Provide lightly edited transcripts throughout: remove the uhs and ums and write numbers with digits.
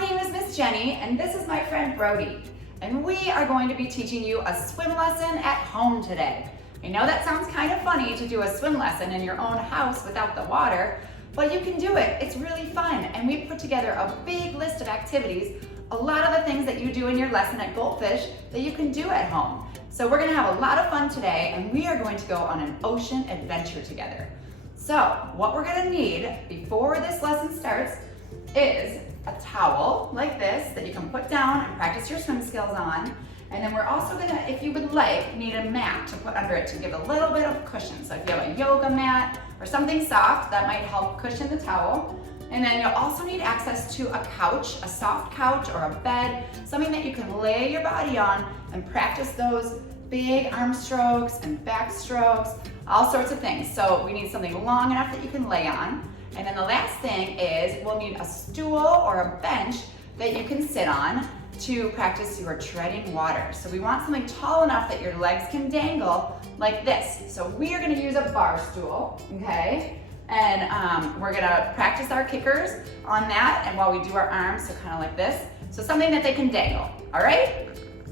name is Miss Jenny, and this is my friend Brody. And we are going to be teaching you a swim lesson at home today. I know that sounds kind of funny to do a swim lesson in your own house without the water, but you can do it. It's really fun. And we put together a big list of activities, a lot of the things that you do in your lesson at Goldfish that you can do at home. So we're gonna have a lot of fun today, and we are going to go on an ocean adventure together. So what we're gonna need before this lesson starts is a towel like this that you can put down and practice your swim skills on. And then we're also gonna, if you would like, need a mat to put under it to give a little bit of cushion. So if you have a yoga mat or something soft, that might help cushion the towel. And then you'll also need access to a couch, a soft couch or a bed, something that you can lay your body on and practice those big arm strokes and backstrokes, all sorts of things. So we need something long enough that you can lay on. And then the last thing is we'll need a stool or a bench that you can sit on to practice your treading water. So we want something tall enough that your legs can dangle like this. So we are gonna use a bar stool, okay? And we're gonna practice our kickers on that, and while we do our arms, so kind of like this. So something that they can dangle, all right?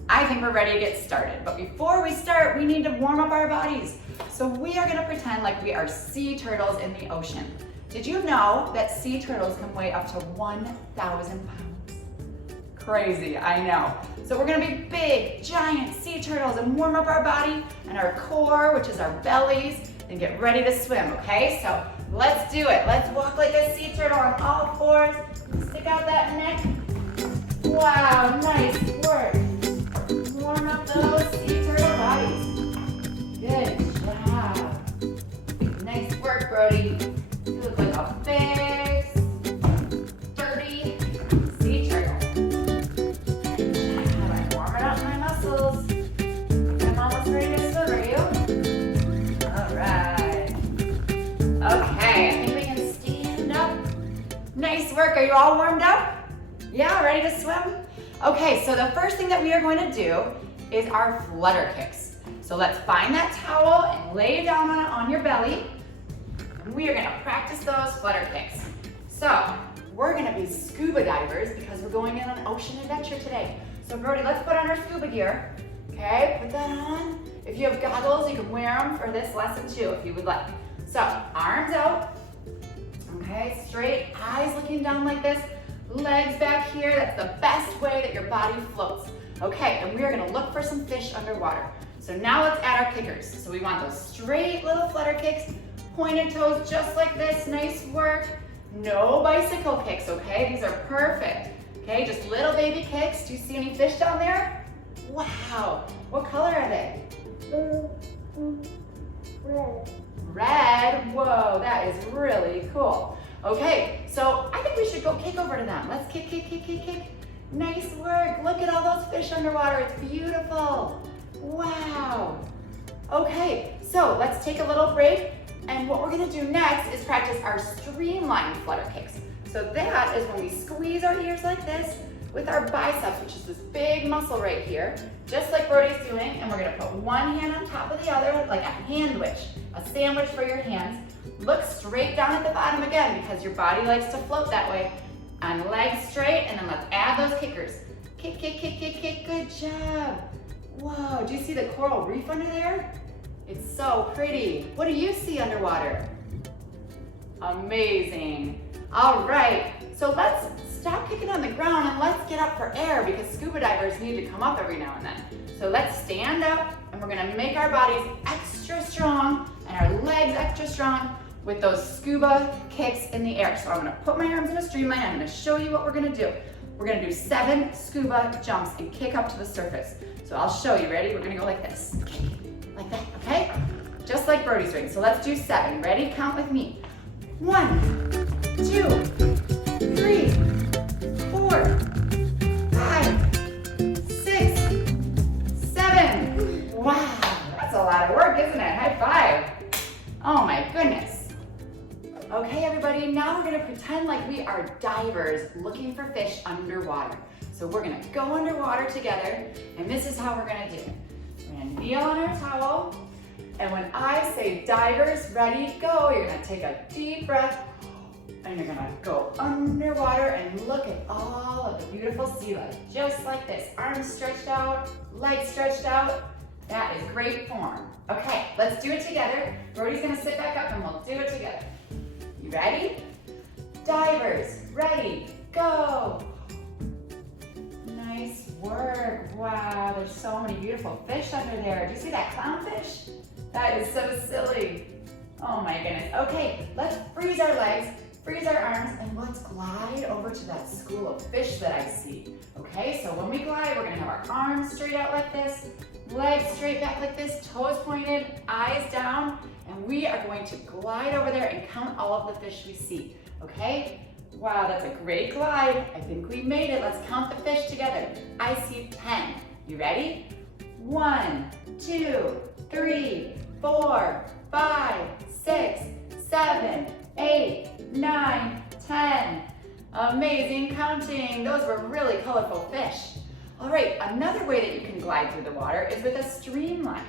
I think we're ready to get started. But before we start, we need to warm up our bodies. So we are gonna pretend like we are sea turtles in the ocean. Did you know that sea turtles can weigh up to 1,000 pounds? Crazy, I know. So we're gonna be big, giant sea turtles and warm up our body and our core, which is our bellies, and get ready to swim, okay? So let's do it. Let's walk like a sea turtle on all fours. Stick out that neck. Wow, nice work. Warm up those sea turtle bodies. Good job. Nice work, Brody. You look like a big, sturdy sea turtle. I'm warming up my muscles. I'm almost ready to swim, are you? All right. Okay, I think we can stand up. Nice work. Are you all warmed up? Yeah, ready to swim? Okay, so the first thing that we are going to do is our flutter kicks. So let's find that towel and lay it down on your belly. We are gonna practice those flutter kicks. So we're gonna be scuba divers because we're going on an ocean adventure today. So Brody, let's put on our scuba gear. Okay, put that on. If you have goggles, you can wear them for this lesson too, if you would like. So arms out, okay, straight, eyes looking down like this, legs back here. That's the best way that your body floats. Okay, and we are gonna look for some fish underwater. So now let's add our kickers. So we want those straight little flutter kicks, pointed toes just like this, nice work. No bicycle kicks, okay? These are perfect. Okay, just little baby kicks. Do you see any fish down there? Wow, what color are they? Red. Red, whoa, that is really cool. Okay, so I think we should go kick over to them. Let's kick, kick, kick, kick, kick. Nice work, look at all those fish underwater, it's beautiful. Wow. Okay, so let's take a little break. And what we're gonna do next is practice our streamlined flutter kicks. So that is when we squeeze our ears like this with our biceps, which is this big muscle right here, just like Brody's doing, and we're gonna put one hand on top of the other like a handwich, a sandwich for your hands. Look straight down at the bottom again because your body likes to float that way. And legs straight, and then let's add those kickers. Kick, kick, kick, kick, kick, good job. Whoa, do you see the coral reef under there? It's so pretty. What do you see underwater? Amazing. All right, so let's stop kicking on the ground and let's get up for air because scuba divers need to come up every now and then. So let's stand up and we're gonna make our bodies extra strong and our legs extra strong with those scuba kicks in the air. So I'm gonna put my arms in a streamline. I'm gonna show you what we're gonna do. We're gonna do 7 scuba jumps and kick up to the surface. So I'll show you, ready? We're gonna go like this. Like that, okay? Just like Brody's doing. So let's do 7. Ready? Count with me. 1, 2, 3, 4, 5, 6, 7. Wow, that's a lot of work, isn't it? High five. Oh my goodness. Okay, everybody, now we're gonna pretend like we are divers looking for fish underwater. So we're gonna go underwater together, and this is how we're gonna do it. We're gonna kneel on our towel, and when I say divers, ready, go, you're gonna take a deep breath And you're gonna go underwater and look at all of the beautiful sea life, just like this. Arms stretched out, legs stretched out. That is great form. Okay, let's do it together. Brody's gonna sit back up and we'll do it together. You ready? Divers, ready, go. Nice work. Wow, there's so many beautiful fish under there. Do you see that clownfish? That is so silly. Oh my goodness. Okay, let's freeze our legs, freeze our arms, and let's glide over to that school of fish that I see. Okay, so when we glide, we're gonna have our arms straight out like this, legs straight back like this, toes pointed, eyes down, and we are going to glide over there and count all of the fish we see. Okay? Wow, that's a great glide. I think we made it. Let's count the fish together. I see 10. You ready? 1, 2, 3, 4, 5, 6, 7, 8, 9, 10. Amazing counting. Those were really colorful fish. All right, another way that you can glide through the water is with a streamline.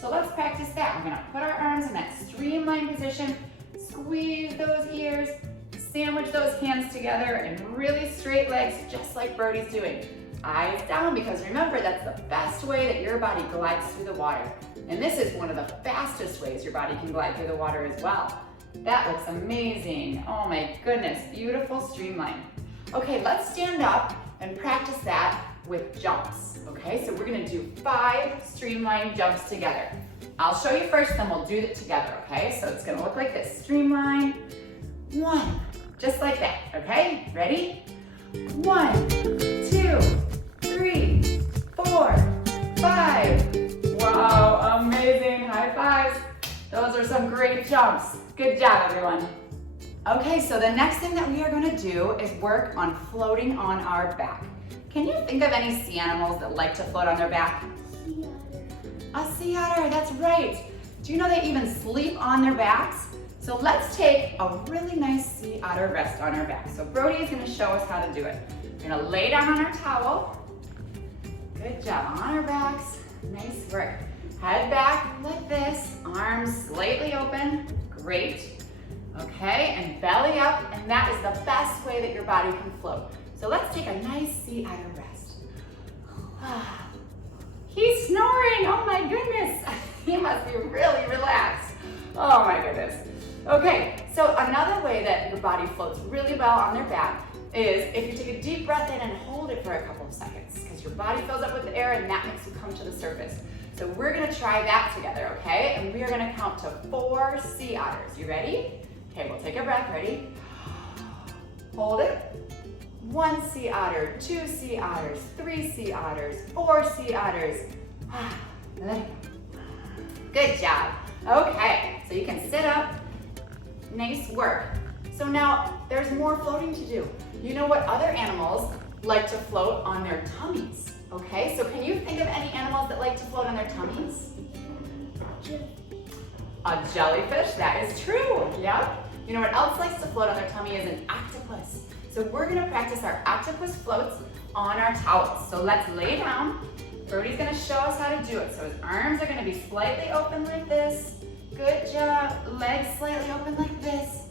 So let's practice that. We're gonna put our arms in that streamline position, squeeze those ears, sandwich those hands together, and really straight legs, just like Brody's doing. Eyes down, because remember, that's the best way that your body glides through the water. And this is one of the fastest ways your body can glide through the water as well. That looks amazing. Oh my goodness, beautiful streamline. Okay, let's stand up and practice that with jumps. Okay, so we're gonna do 5 streamline jumps together. I'll show you first, then we'll do it together, okay? So it's gonna look like this, streamline, 1, just like that, okay? Ready? 1, 2, 3, 4, 5. Wow, amazing, high fives. Those are some great jumps. Good job, everyone. Okay, so the next thing that we are gonna do is work on floating on our back. Can you think of any sea animals that like to float on their back? Sea otter. A sea otter, that's right. Do you know they even sleep on their backs? So let's take a really nice sea otter rest on our back. So Brody is gonna show us how to do it. We're gonna lay down on our towel. Good job, on our backs, nice work. Head back like this, arms slightly open, great. Okay, and belly up, and that is the best way that your body can float. So let's take a nice sea otter rest. He's snoring, oh my goodness. He must be really relaxed. Oh my goodness. Okay, so another way that your body floats really well on their back is if you take a deep breath in and hold it for a couple of seconds, because your body fills up with air and that makes you come to the surface. So we're gonna try that together, okay? And we are gonna count to 4 sea otters. You ready? Okay, we'll take a breath, ready? Hold it. 1 sea otter, 2 sea otters, 3 sea otters, 4 sea otters. Good job. Okay, so you can sit up. Nice work. So now there's more floating to do. You know what other animals like to float on their tummies? Okay, so can you think of any animals that like to float on their tummies? A jellyfish, that is true. Yep. You know what else likes to float on their tummy is an octopus. So we're gonna practice our octopus floats on our towels. So let's lay down. Brody's gonna show us how to do it. So his arms are gonna be slightly open like this. Good job. Legs slightly open like this.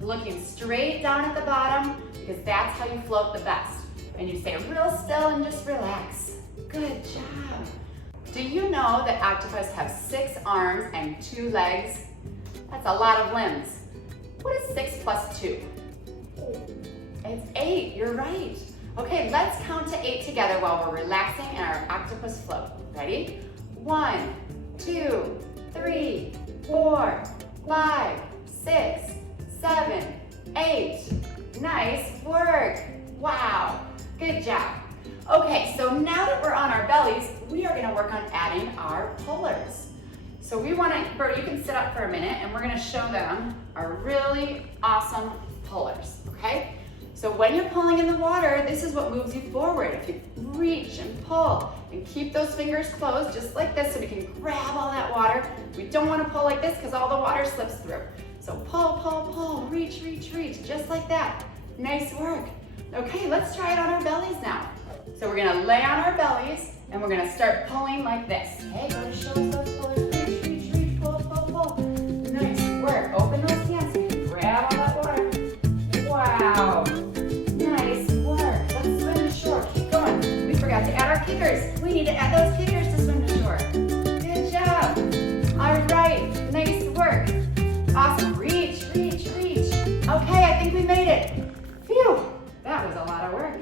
Looking straight down at the bottom, because that's how you float the best. And you stay real still and just relax. Good job. Do you know that octopus have 6 arms and 2 legs? That's a lot of limbs. What is 6 plus 2? It's 8, you're right. Okay, let's count to 8 together while we're relaxing in our octopus float. Ready? 1, 2, 3, 4, 5, 6, 7, 8. Nice work. Wow, good job. Okay, so now that we're on our bellies, we are gonna work on adding our pullers. So we wanna, Brody, you can sit up for a minute and we're gonna show them our really awesome pullers, okay? So when you're pulling in the water, this is what moves you forward. If you reach and pull and keep those fingers closed just like this so we can grab all that water. We don't wanna pull like this because all the water slips through. So pull, pull, pull, reach, reach, reach, just like that. Nice work. Okay, let's try it on our bellies now. So we're gonna lay on our bellies and we're gonna start pulling like this. Okay, go to show us those pullers. Reach, reach, reach, pull, pull, pull. Nice work. Open those hands so you can grab all that water. kickers. We need to add those kickers to swim to shore. Good job. All right, nice work. Awesome, reach, reach, reach. Okay, I think we made it. Phew, that was a lot of work.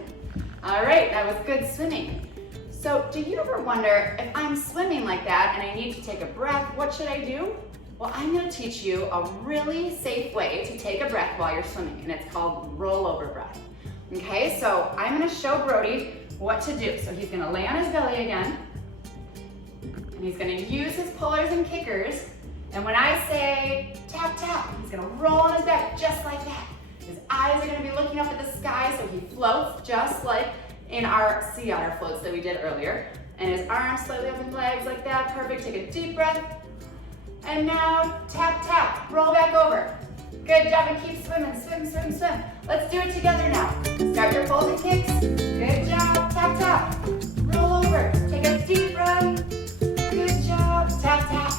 All right, that was good swimming. So do you ever wonder, if I'm swimming like that and I need to take a breath, what should I do? Well, I'm gonna teach you a really safe way to take a breath while you're swimming, and it's called rollover breath. Okay, so I'm gonna show Brody what to do. So he's gonna lay on his belly again, and he's gonna use his pullers and kickers, and when I say tap, tap, he's gonna roll on his back just like that. His eyes are gonna be looking up at the sky so he floats just like in our sea otter floats that we did earlier. And his arms slightly up and legs like that, perfect. Take a deep breath. And now tap, tap, roll back over. Good job, and keep swimming, swim, swim, swim. Let's do it together now. Start your pulls and kicks. Good job, tap, tap. Roll over, take a deep breath. Good job, tap, tap.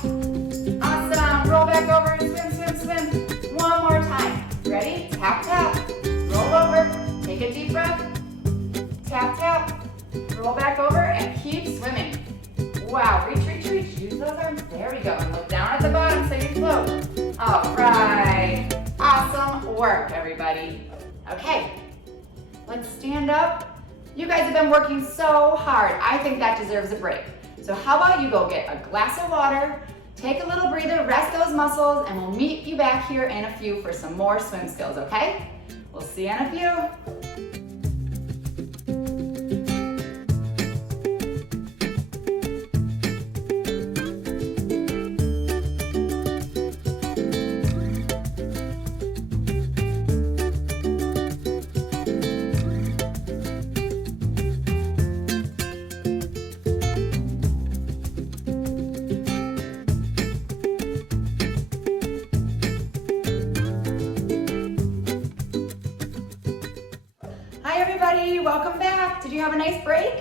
Awesome, roll back over and swim, swim, swim. One more time. Ready? Tap, tap. Roll over, take a deep breath. Tap, tap. Roll back over and keep swimming. Wow, reach, reach, reach. Use those arms. There we go. And look down at the bottom so you float. All right. Awesome work, everybody. Okay, let's stand up. You guys have been working so hard. I think that deserves a break. So how about you go get a glass of water, take a little breather, rest those muscles, and we'll meet you back here in a few for some more swim skills, okay? We'll see you in a few. Welcome back. Did you have a nice break?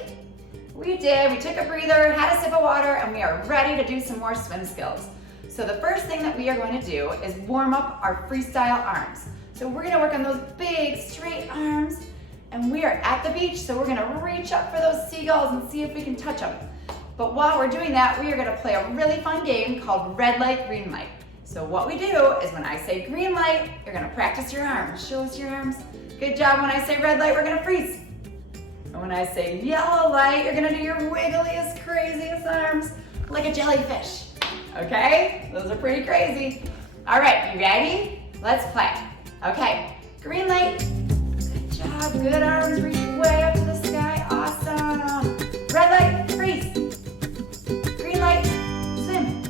We did. We took a breather, had a sip of water, and we are ready to do some more swim skills. So the first thing that we are going to do is warm up our freestyle arms. So we're going to work on those big straight arms, and we are at the beach, so we're going to reach up for those seagulls and see if we can touch them. But while we're doing that, we are going to play a really fun game called red light, green light. So what we do is when I say green light, you're going to practice your arms. Show us your arms. Good job. When I say red light, we're going to freeze. And when I say yellow light, you're gonna do your wiggliest, craziest arms like a jellyfish. Okay? Those are pretty crazy. All right, you ready? Let's play. Okay, green light. Good job, good arms, reach way up to the sky. Awesome. Red light, freeze. Green light, swim.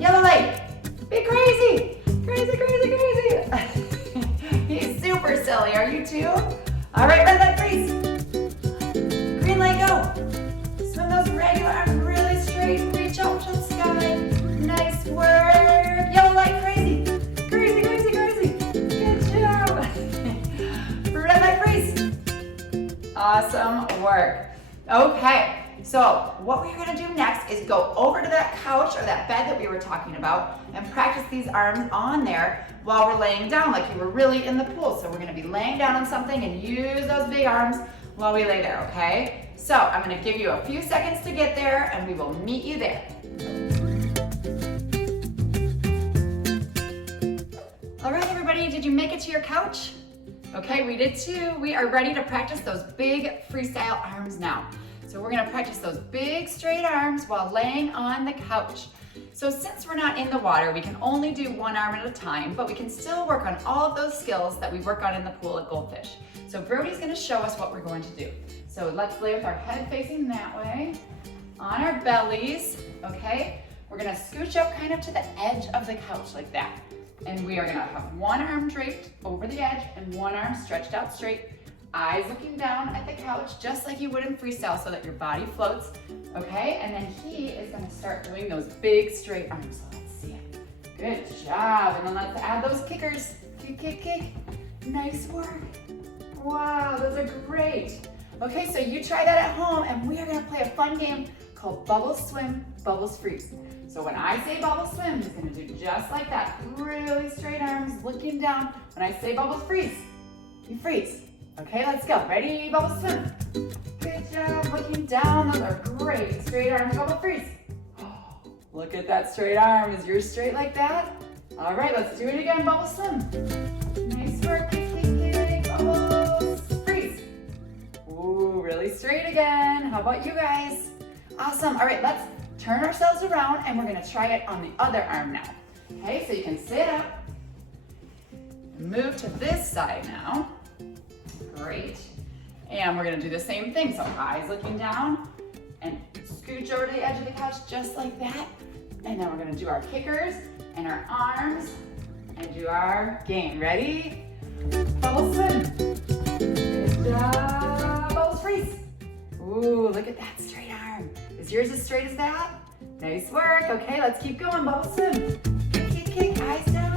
Yellow light, be crazy. Crazy, crazy, crazy. He's super silly, are you too? All right, red light, freeze. Green light, go. Swim those regular arms really straight. Reach up to the sky. Nice work. Yellow light, crazy. Crazy, crazy, crazy. Good job. Red light, freeze. Awesome work. Okay, so what we're gonna do next is go over to that couch or that bed that we were talking about and practice these arms on there while we're laying down like you were really in the pool. So we're gonna be laying down on something and use those big arms while we lay there, okay? So I'm gonna give you a few seconds to get there and we will meet you there. All right, everybody, did you make it to your couch? Okay, we did too. We are ready to practice those big freestyle arms now. So we're gonna practice those big straight arms while laying on the couch. So since we're not in the water, we can only do one arm at a time, but we can still work on all of those skills that we work on in the pool at Goldfish. So Brody's gonna show us what we're going to do. So let's lay with our head facing that way, on our bellies, okay? We're gonna scooch up kind of to the edge of the couch like that. And we are gonna have one arm draped over the edge and one arm stretched out straight, eyes looking down at the couch just like you would in freestyle so that your body floats, okay? And then he is gonna start doing those big straight arms. So let's see it. Good job. And then let's add those kickers. Kick, kick, kick. Nice work. Wow, those are great. Okay, so you try that at home and we are gonna play a fun game called Bubbles Swim, Bubbles Freeze. So when I say bubble swim, he's gonna do just like that. Really straight arms, looking down. When I say bubbles freeze, you freeze. Okay, let's go. Ready, bubble swim. Good job. up, looking down. Those are great. Straight arms, bubble freeze. Oh, look at that straight arm. Is yours straight like that? All right, let's do it again, bubble swim. Nice work, kick, kick, kick, bubbles, freeze. Ooh, really straight again. How about you guys? Awesome. All right, let's turn ourselves around and we're gonna try it on the other arm now. Okay, so you can sit up and move to this side now. Great. And we're gonna do the same thing. So eyes looking down and scooch over to the edge of the couch just like that. And then we're gonna do our kickers and our arms and do our game. Ready? Bubble swim. Good job. Bubbles freeze. Ooh, look at that straight arm. Is yours as straight as that? Nice work. Okay, let's keep going. Bubble swim. Kick, kick, kick. Eyes down.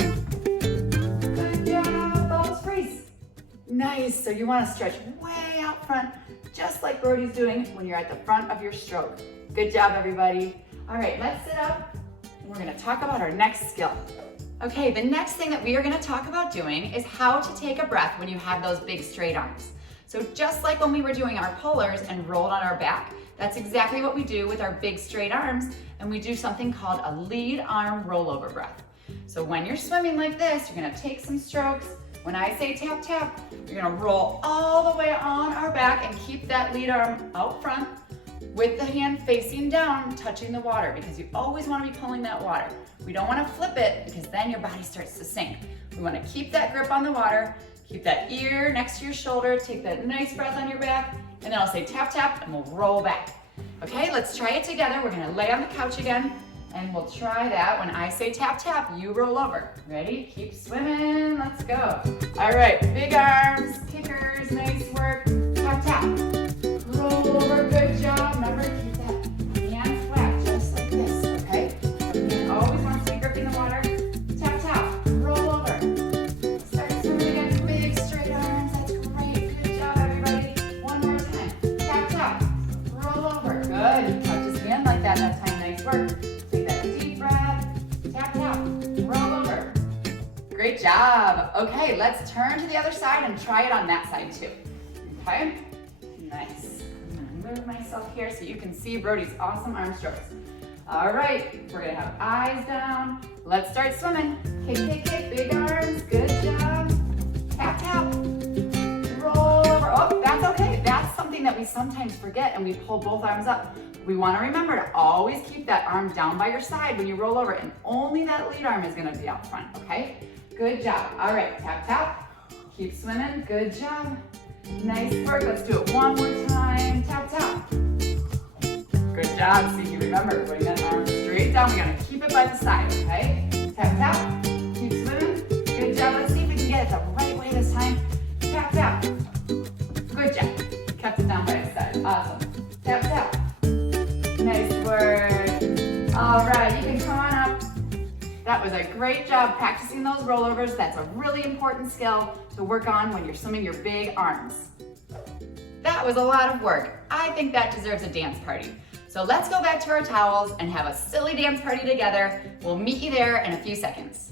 Good job. Bubbles freeze. Nice. So you want to stretch way out front, just like Brody's doing when you're at the front of your stroke. Good job, everybody. All right, let's sit up. We're going to talk about our next skill. Okay, the next thing that we are going to talk about doing is how to take a breath when you have those big straight arms. So just like when we were doing our pullers and rolled on our back, that's exactly what we do with our big straight arms, and we do something called a lead arm rollover breath. So when you're swimming like this, you're going to take some strokes. When I say tap, tap, you're going to roll all the way on our back and keep that lead arm out front, with the hand facing down, touching the water, because you always want to be pulling that water. We don't want to flip it because then your body starts to sink. We want to keep that grip on the water, keep that ear next to your shoulder, take that nice breath on your back, and then I'll say tap, tap, and we'll roll back. Okay, let's try it together. We're going to lay on the couch again, and we'll try that. When I say tap, tap, you roll over. Ready? Keep swimming. Let's go. All right, big arms, kickers, nice work. Tap, tap. Roll over, good job. Remember to keep that hand flat, just like this, okay? The hand always wants to be gripping the water. Tap, tap, roll over. Start swimming again, big straight arms. That's great. Good job, everybody. One more time. Tap, tap, roll over. Good. Touch his hand like that time. Nice work. Take that deep breath. Tap, tap, roll over. Great job. Okay, let's turn to the other side and try it on that side too. Okay? Nice. I'm gonna move myself here so you can see Brody's awesome arm strokes. All right, we're gonna have eyes down. Let's start swimming. Kick, kick, kick, big arms. Good job. Tap, tap. Roll over. Oh, that's okay. That's something that we sometimes forget and we pull both arms up. We wanna remember to always keep that arm down by your side when you roll over, and only that lead arm is gonna be out front, okay? Good job. All right, tap, tap. Keep swimming. Good job. Nice work. Let's do it one more time. Tap, tap. Good job. See, you remember putting that arm straight down. We gotta keep it by the side, okay? Tap, tap. Keep swimming. Good job. Let's see if we can get it the right way this time. Tap, tap. Good job. Kept it down by its side. Awesome. Tap, tap. Nice work. All right, you can come on up. That was a great job practicing those rollovers. That's a really important skill to work on when you're swimming your big arms. That was a lot of work. I think that deserves a dance party. So let's go back to our towels and have a silly dance party together. We'll meet you there in a few seconds.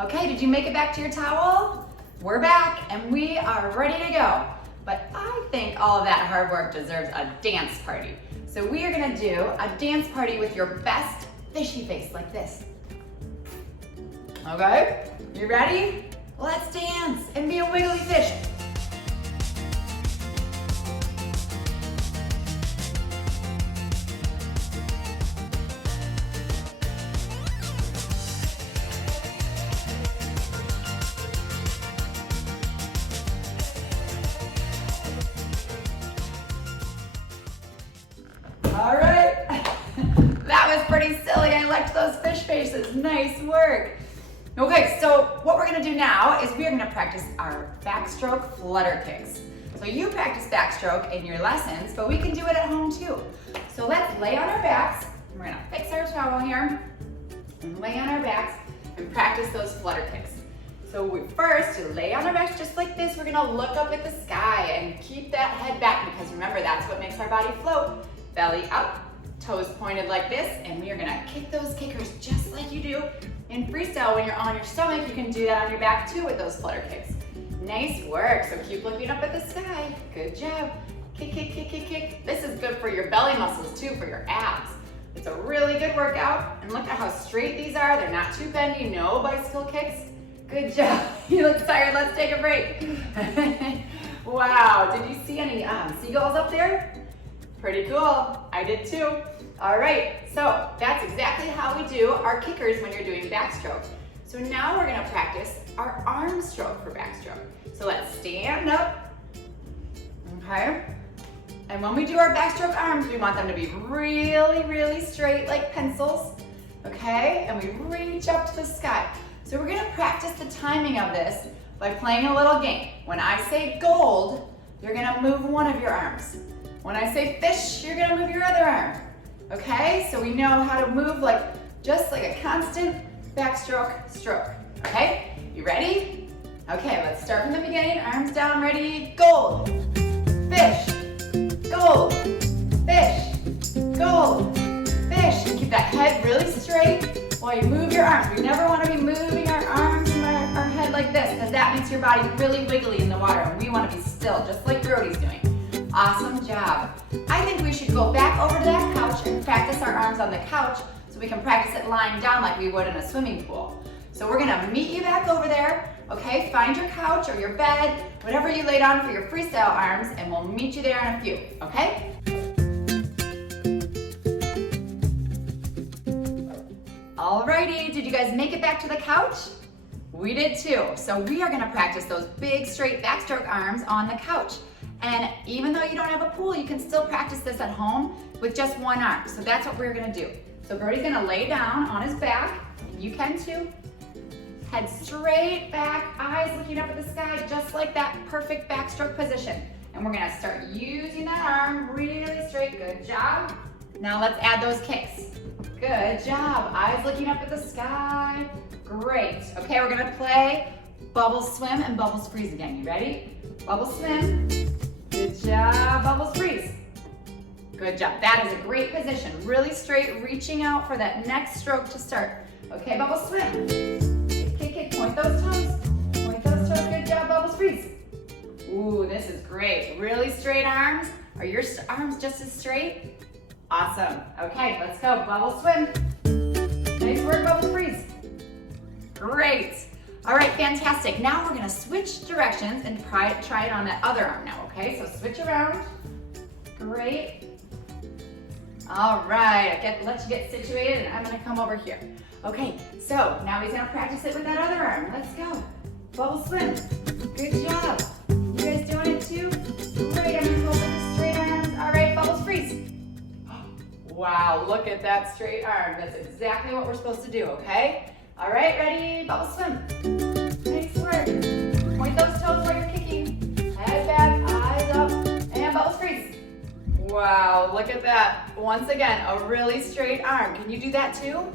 Okay, did you make it back to your towel? We're back and we are ready to go. But I think all of that hard work deserves a dance party. So we are gonna do a dance party with your best fishy face like this. Okay, you ready? Let's dance and be a wiggly fish. All right, that was pretty silly. I liked those fish faces. Nice work. Okay, so what we're gonna do now is we're gonna practice our backstroke flutter kicks. So you practice backstroke in your lessons, but we can do it at home too. So let's lay on our backs. We're gonna fix our towel here and lay on our backs and practice those flutter kicks. So first, to lay on our backs just like this, we're gonna look up at the sky and keep that head back, because remember, that's what makes our body float. Belly up, toes pointed like this, and we are gonna kick those kickers just like you do in freestyle. When you're on your stomach, you can do that on your back too with those flutter kicks. Nice work. So keep looking up at the sky. Good job. Kick, kick, kick, kick, kick. This is good for your belly muscles too, for your abs. It's a really good workout. And look at how straight these are. They're not too bendy, no bicycle kicks. Good job. You look tired. Let's take a break. Wow, did you see any seagulls up there? Pretty cool. I did too. All right, so that's exactly how we do our kickers when you're doing backstroke. So now we're gonna practice our arm stroke for backstroke. So let's stand up, okay? And when we do our backstroke arms, we want them to be really, really straight like pencils, okay? And we reach up to the sky. So we're gonna practice the timing of this by playing a little game. When I say gold, you're gonna move one of your arms. When I say fish, you're gonna move your other arm. Okay, so we know how to move just like a constant backstroke stroke. Okay, you ready? Okay, let's start from the beginning. Arms down, ready, gold, fish, gold, fish, gold, fish. And keep that head really straight while you move your arms. We never want to be moving our arms and our head like this, because that makes your body really wiggly in the water, and we want to be still, just like Brody's doing. Awesome job. I think we should go back over to that couch and practice our arms on the couch so we can practice it lying down like we would in a swimming pool. So we're gonna meet you back over there, okay? Find your couch or your bed, whatever you laid on for your freestyle arms, and we'll meet you there in a few, okay? Alrighty, did you guys make it back to the couch? We did too. So we are gonna practice those big straight backstroke arms on the couch. And even though you don't have a pool, you can still practice this at home with just one arm. So that's what we're gonna do. So Brody's gonna lay down on his back. You can too. Head straight back, eyes looking up at the sky, just like that perfect backstroke position. And we're gonna start using that arm really straight. Good job. Now let's add those kicks. Good job. Eyes looking up at the sky. Great. Okay, we're gonna play bubbles swim and bubbles freeze again. You ready? Bubbles swim. Good job, bubbles freeze. Good job, that is a great position. Really straight, reaching out for that next stroke to start. Okay, bubbles swim. Kick, kick, kick, point those toes. Point those toes, good job, bubbles freeze. Ooh, this is great. Really straight arms. Are your arms just as straight? Awesome. Okay, let's go, bubbles swim. Nice work, bubbles freeze. Great. All right, fantastic. Now we're gonna switch directions and try it on that other arm now, okay? So switch around. Great. All right, let you get situated, and I'm gonna come over here. Okay, so now he's gonna practice it with that other arm. Let's go. Bubble swim. Good job. You guys doing it too? Great, I'm gonna hold with the straight arms. All right, bubbles freeze. Wow, look at that straight arm. That's exactly what we're supposed to do, okay? All right, ready? Bubble swim. Nice work. Point those toes while you're kicking. Head back, eyes up, and bubbles freeze. Wow, look at that. Once again, a really straight arm. Can you do that too?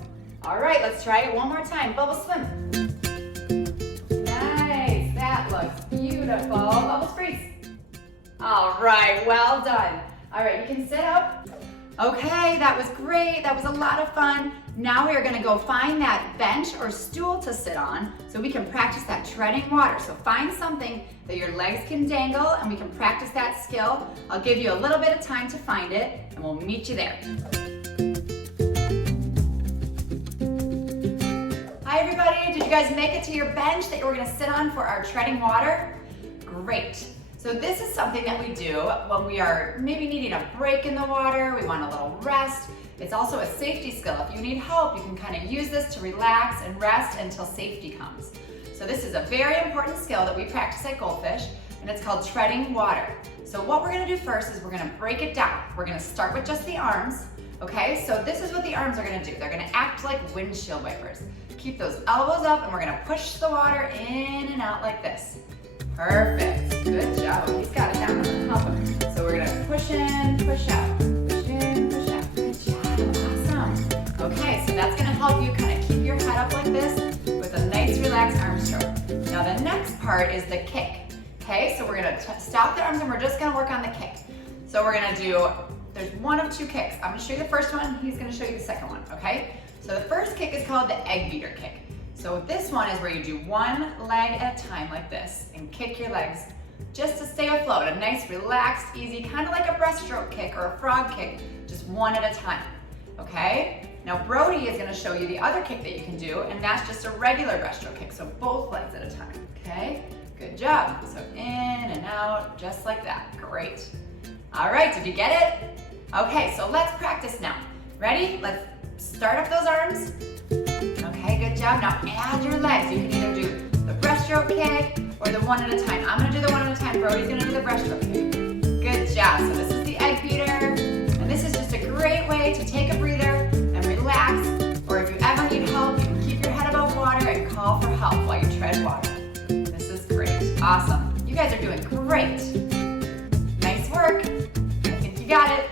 All right, let's try it one more time. Bubble swim. Nice, that looks beautiful. Bubbles freeze. All right, well done. All right, you can sit up. Okay, that was great. That was a lot of fun. Now we are gonna go find that bench or stool to sit on so we can practice that treading water. So find something that your legs can dangle and we can practice that skill. I'll give you a little bit of time to find it and we'll meet you there. Hi everybody, did you guys make it to your bench that you were gonna sit on for our treading water? Great. So this is something that we do when we are maybe needing a break in the water, we want a little rest. It's also a safety skill. If you need help, you can kind of use this to relax and rest until safety comes. So this is a very important skill that we practice at Goldfish, and it's called treading water. So what we're gonna do first is we're gonna break it down. We're gonna start with just the arms, okay? So this is what the arms are gonna do. They're gonna act like windshield wipers. Keep those elbows up, and we're gonna push the water in and out like this. Perfect, good job. He's got it down, I'm gonna help him. So we're gonna push in, push out, push in, push out. Good job, awesome. Okay, so that's gonna help you kind of keep your head up like this with a nice relaxed arm stroke. Now the next part is the kick. Okay, so we're gonna stop the arms and we're just gonna work on the kick. So we're gonna do, there's one of two kicks. I'm gonna show you the first one, he's gonna show you the second one, okay? So the first kick is called the egg beater kick. So this one is where you do one leg at a time like this and kick your legs just to stay afloat. A nice, relaxed, easy, kind of like a breaststroke kick or a frog kick, just one at a time, okay? Now Brody is gonna show you the other kick that you can do, and that's just a regular breaststroke kick, so both legs at a time, okay? Good job. So in and out, just like that. Great. All right, did you get it? Okay, so let's practice now. Ready? Let's start up those arms. Okay, good job. Now add your legs. You can either do the breaststroke kick or the one at a time. I'm gonna do the one at a time. Brody's gonna do the breaststroke kick. Good job. So this is the egg beater, and this is just a great way to take a breather and relax, or if you ever need help, you can keep your head above water and call for help while you tread water. This is great. Awesome. You guys are doing great. Nice work. I think you got it.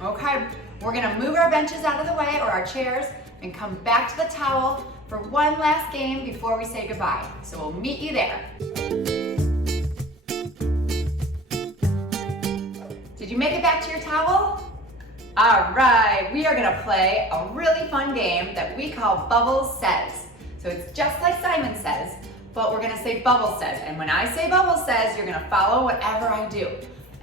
Okay, we're gonna move our benches out of the way, or our chairs, and come back to the towel for one last game before we say goodbye. So we'll meet you there. Did you make it back to your towel? All right, we are gonna play a really fun game that we call Bubbles Says. So it's just like Simon Says, but we're gonna say Bubbles Says. And when I say Bubbles Says, you're gonna follow whatever I do.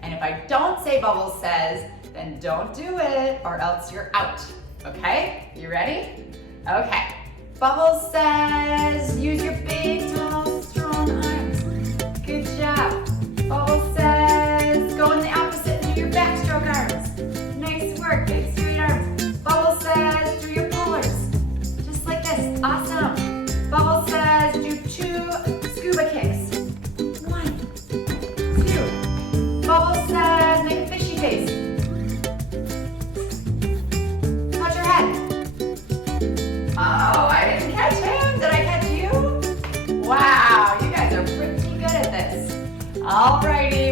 And if I don't say Bubbles Says, then don't do it, or else you're out. Okay, you ready? Okay. Bubbles says, use your big, tall, strong arms. Good job. Bubbles says, go in the opposite and do your backstroke arms. Nice work, big, straight arms. Bubbles says, do your pullers. Just like this, awesome. Bubbles says, do 2 scuba kicks. 1, 2. Bubbles says, make a fishy face. Oh, I didn't catch him. Did I catch you? Wow, you guys are pretty good at this. Alrighty.